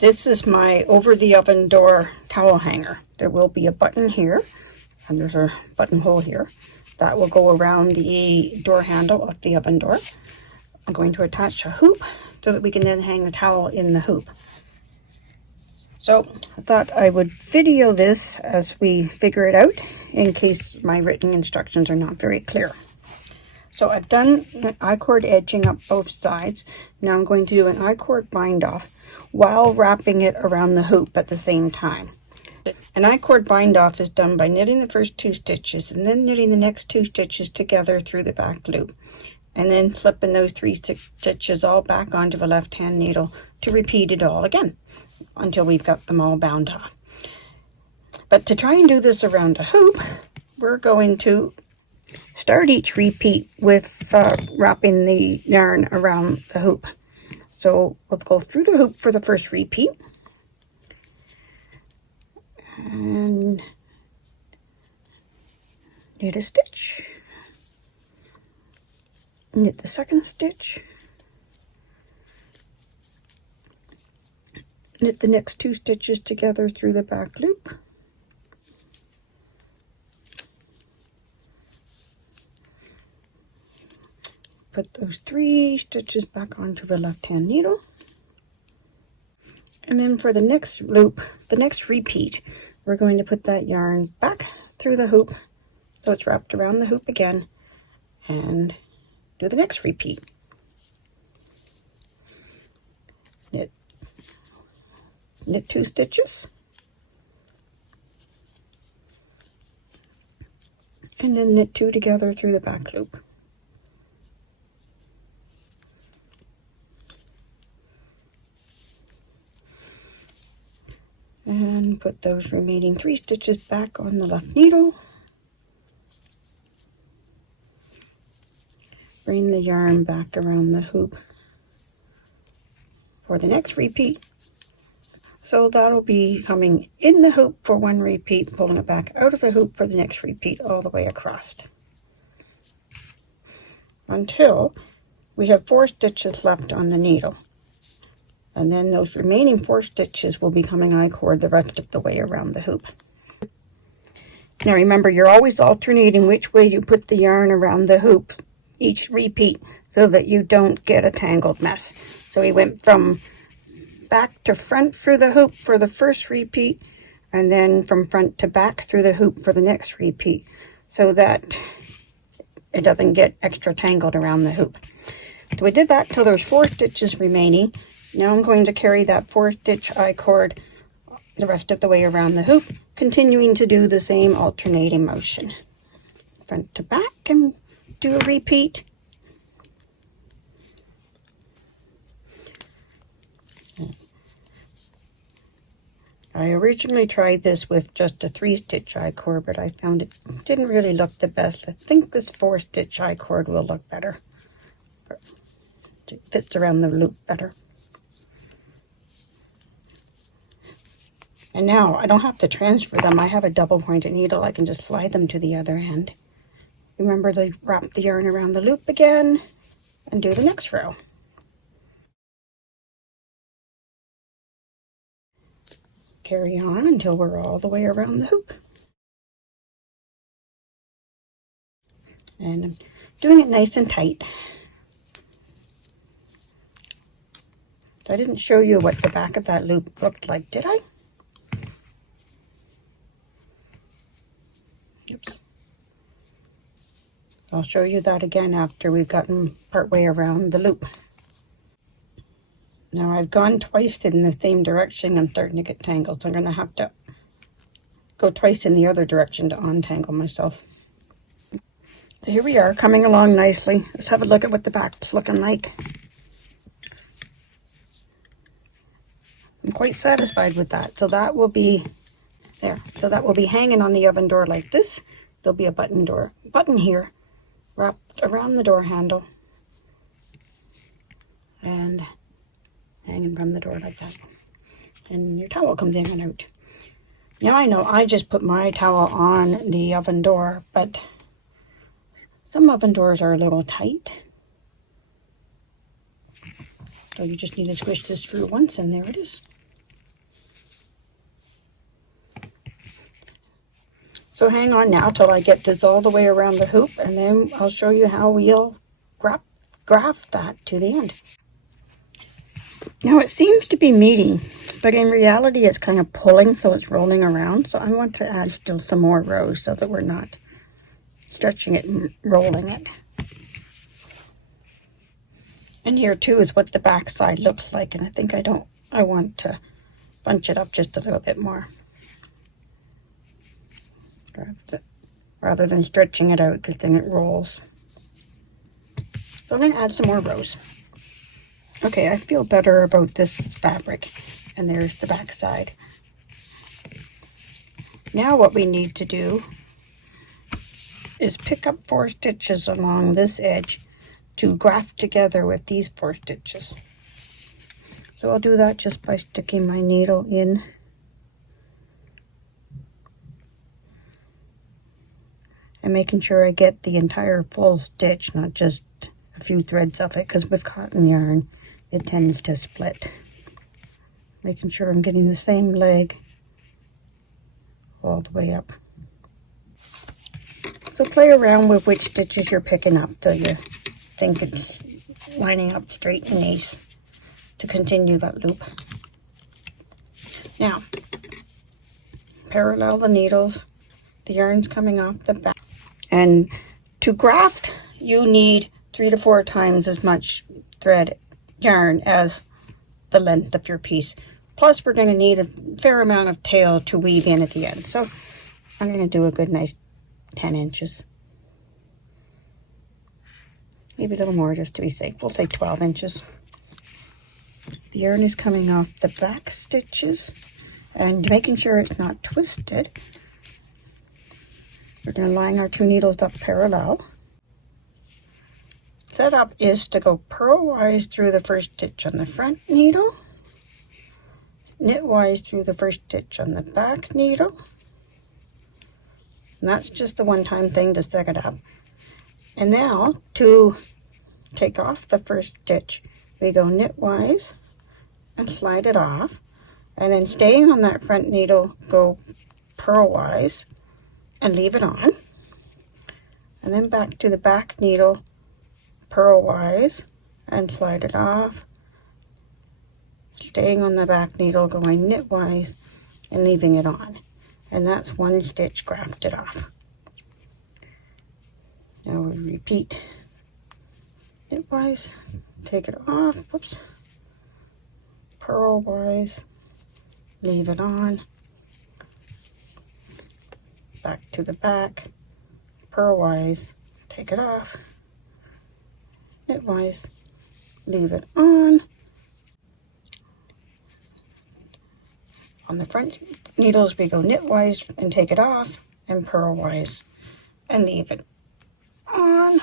This is my over the oven door towel hanger. There will be a button here, and there's a buttonhole here that will go around the door handle of the oven door. I'm going to attach a hoop so that we can then hang the towel in the hoop. So I thought I would video this as we figure it out in case my written instructions are not very clear. So I've done an icord edging up both sides. Now I'm going to do an icord bind off while wrapping it around the hoop at the same time. An icord bind off is done by knitting the first 2 stitches and then knitting the next 2 stitches together through the back loop, and then slipping those 3 stitches all back onto the left hand needle to repeat it all again until we've got them all bound off. But to try and do this around a hoop, we're going to start each repeat with wrapping the yarn around the hoop. So we'll go through the hoop for the first repeat and knit a stitch, knit the second stitch, knit the next 2 stitches together through the back loop, put those 3 stitches back onto the left hand needle, and then for the next loop, the next repeat, we're going to put that yarn back through the hoop so it's wrapped around the hoop again and do the next repeat. Knit 2 stitches, and then knit 2 together through the back loop. And put those remaining 3 stitches back on the left needle. Bring the yarn back around the hoop for the next repeat. So that'll be coming in the hoop for 1 repeat, pulling it back out of the hoop for the next repeat all the way across, until we have 4 stitches left on the needle. And then those remaining 4 stitches will be coming icord the rest of the way around the hoop. Now remember, you're always alternating which way you put the yarn around the hoop each repeat so that you don't get a tangled mess. So we went from back to front through the hoop for the first repeat, and then from front to back through the hoop for the next repeat, so that it doesn't get extra tangled around the hoop. So we did that till there's 4 stitches remaining. Now I'm going to carry that 4-stitch icord the rest of the way around the hoop, continuing to do the same alternating motion. Front to back and do a repeat. I originally tried this with just a 3-stitch icord, but I found it didn't really look the best. I think this 4-stitch icord will look better. It fits around the loop better. And now I don't have to transfer them. I have a double pointed needle. I can just slide them to the other end. Remember to wrap the yarn around the loop again and do the next row. Carry on until we're all the way around the hoop. And I'm doing it nice and tight. So I didn't show you what the back of that loop looked like, did I? Oops. I'll show you that again after we've gotten part way around the loop. Now I've gone twice in the same direction. I'm starting to get tangled, so I'm going to have to go twice in the other direction to untangle myself. So here we are, coming along nicely. Let's have a look at what the back's looking like. I'm quite satisfied with that. So that will be there. So that will be hanging on the oven door like this. There'll be a button here wrapped around the door handle and hanging from the door like that. And your towel comes in and out. Now I know I just put my towel on the oven door, but some oven doors are a little tight. So you just need to squish this through once and there it is. So hang on now till I get this all the way around the hoop, and then I'll show you how we'll graft that to the end. Now it seems to be meeting, but in reality it's kind of pulling, so it's rolling around. So I want to add still some more rows so that we're not stretching it and rolling it. And here too is what the back side looks like, and I think I want to bunch it up just a little bit more rather than stretching it out, because then it rolls. So I'm going to add some more rows. Okay, I feel better about this fabric, and there's the back side. Now what we need to do is pick up 4 stitches along this edge to graft together with these 4 stitches. So I'll do that just by sticking my needle in and making sure I get the entire full stitch, not just a few threads of it, because with cotton yarn it tends to split. Making sure I'm getting the same leg all the way up. So play around with which stitches you're picking up till you think it's lining up straight and nice to continue that loop. Now, parallel the needles, the yarn's coming off the back. And to graft, you need 3 to 4 times as much thread yarn as the length of your piece. Plus, we're going to need a fair amount of tail to weave in at the end. So I'm going to do a good nice 10 inches. Maybe a little more just to be safe. We'll say 12 inches. The yarn is coming off the back stitches and making sure it's not twisted. We're going to line our 2 needles up parallel. Setup is to go purlwise through the first stitch on the front needle, knitwise through the first stitch on the back needle, and that's just a one-time thing to set it up. And now to take off the first stitch, we go knitwise and slide it off, and then staying on that front needle, go purlwise and leave it on, and then back to the back needle, purlwise and slide it off, staying on the back needle, going knitwise and leaving it on. And that's 1 stitch grafted off. Now we repeat knitwise, take it off, whoops, purlwise, leave it on, back to the back, purlwise, take it off, knitwise, leave it on. On the front needles we go knitwise and take it off, and purlwise and leave it on.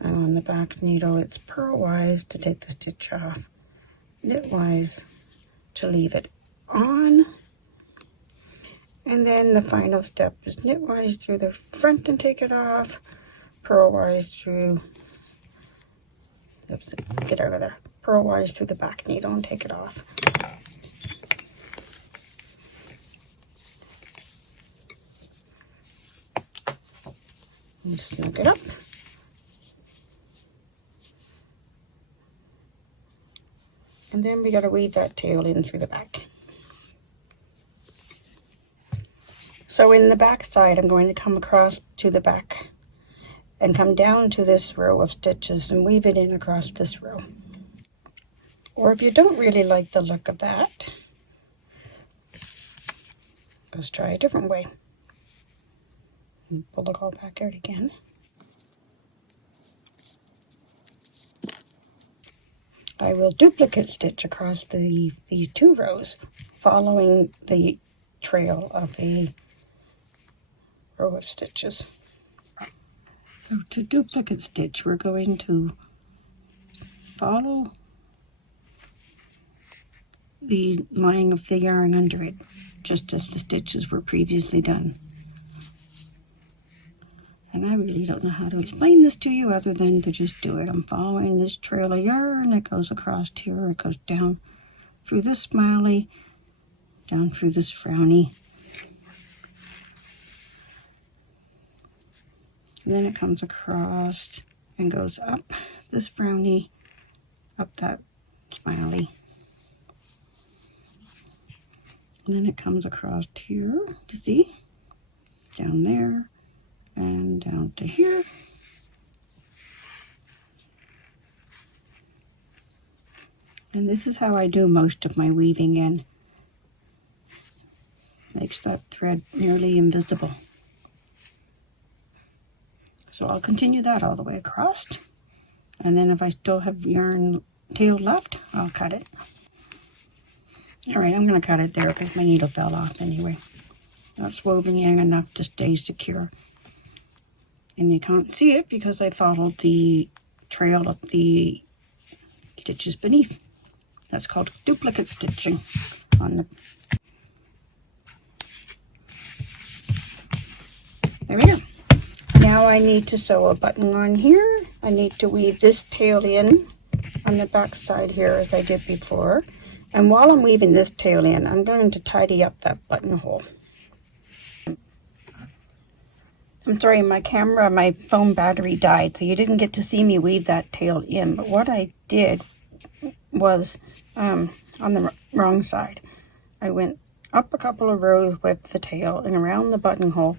And on the back needle it's purlwise to take the stitch off, knitwise to leave it on. And then the final step is knitwise through the front and take it off, purlwise through, oops, get out of there, purlwise through the back needle and take it off. And snug it up. And then we got to weave that tail in through the back. So in the back side, I'm going to come across to the back and come down to this row of stitches and weave it in across this row. Or if you don't really like the look of that, let's try a different way. And pull it all back out again. I will duplicate stitch across these 2 rows, following the trail of a row of stitches. So to duplicate stitch, we're going to follow the line of the yarn under it, just as the stitches were previously done. And I really don't know how to explain this to you other than to just do it. I'm following this trail of yarn. It goes across here, it goes down through this smiley, down through this frowny. And then it comes across and goes up this frowny, up that smiley. And then it comes across here, to see, down there, and down to here. And this is how I do most of my weaving in. Makes that thread nearly invisible. So I'll continue that all the way across. And then if I still have yarn tail left, I'll cut it. All right, I'm going to cut it there because my needle fell off anyway. That's woven yarn enough to stay secure. And you can't see it because I followed the trail of the stitches beneath. That's called duplicate stitching on the... There we go. Now I need to sew a button on here. I need to weave this tail in on the back side here as I did before. And while I'm weaving this tail in, I'm going to tidy up that buttonhole. I'm sorry, my phone battery died, so you didn't get to see me weave that tail in. But what I did was, on the wrong side, I went up a couple of rows with the tail and around the buttonhole,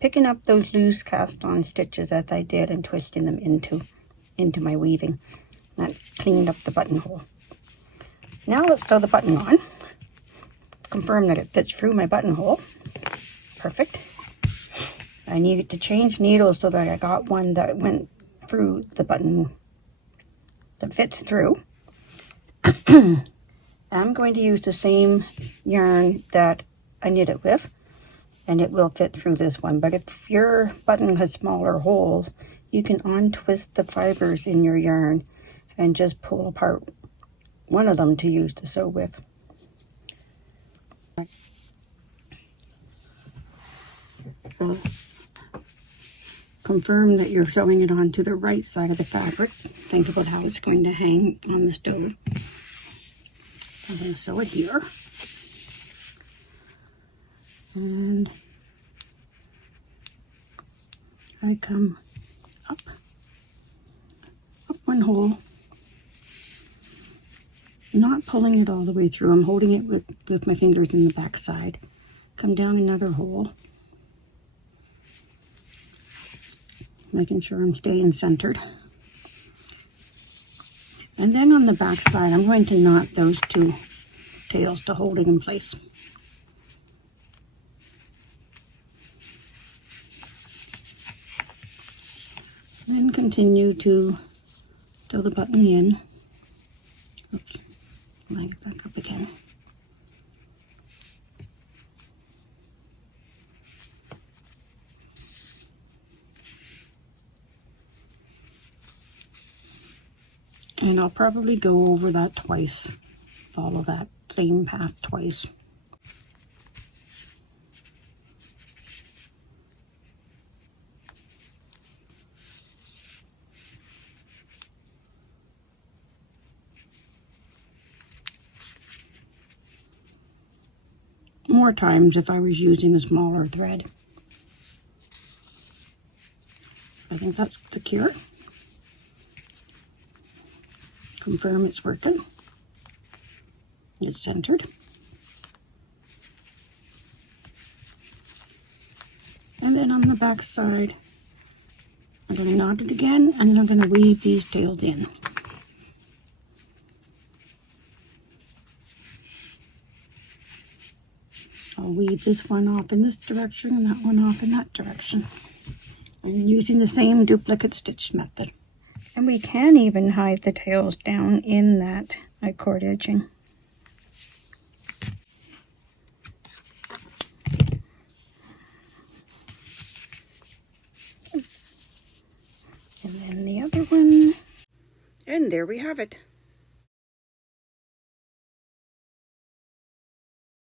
picking up those loose cast-on stitches as I did and twisting them into my weaving. That cleaned up the buttonhole. Now let's sew the button on. Confirm that it fits through my buttonhole. Perfect. I needed to change needles so that I got one that went through the button, that fits through. I'm going to use the same yarn that I knit it with, and it will fit through this one. But if your button has smaller holes, you can untwist the fibers in your yarn and just pull apart one of them to use to sew with. So confirm that you're sewing it onto the right side of the fabric. Think about how it's going to hang on the stove. I'm going to sew it here. And I come up one hole, not pulling it all the way through. I'm holding it with my fingers in the back side. Come down another hole, making sure I'm staying centered. And then on the back side, I'm going to knot those two tails to hold it in place. Then continue to sew the button in. Oops, line it back up again. And I'll probably go over that twice, follow that same path twice. More times if I was using a smaller thread. I think that's secure. Confirm it's working. It's centered. And then on the back side, I'm going to knot it again, and then I'm going to weave these tails in. I'll weave this one off in this direction and that one off in that direction. I'm using the same duplicate stitch method. And we can even hide the tails down in that icord edging. And then the other one. And there we have it.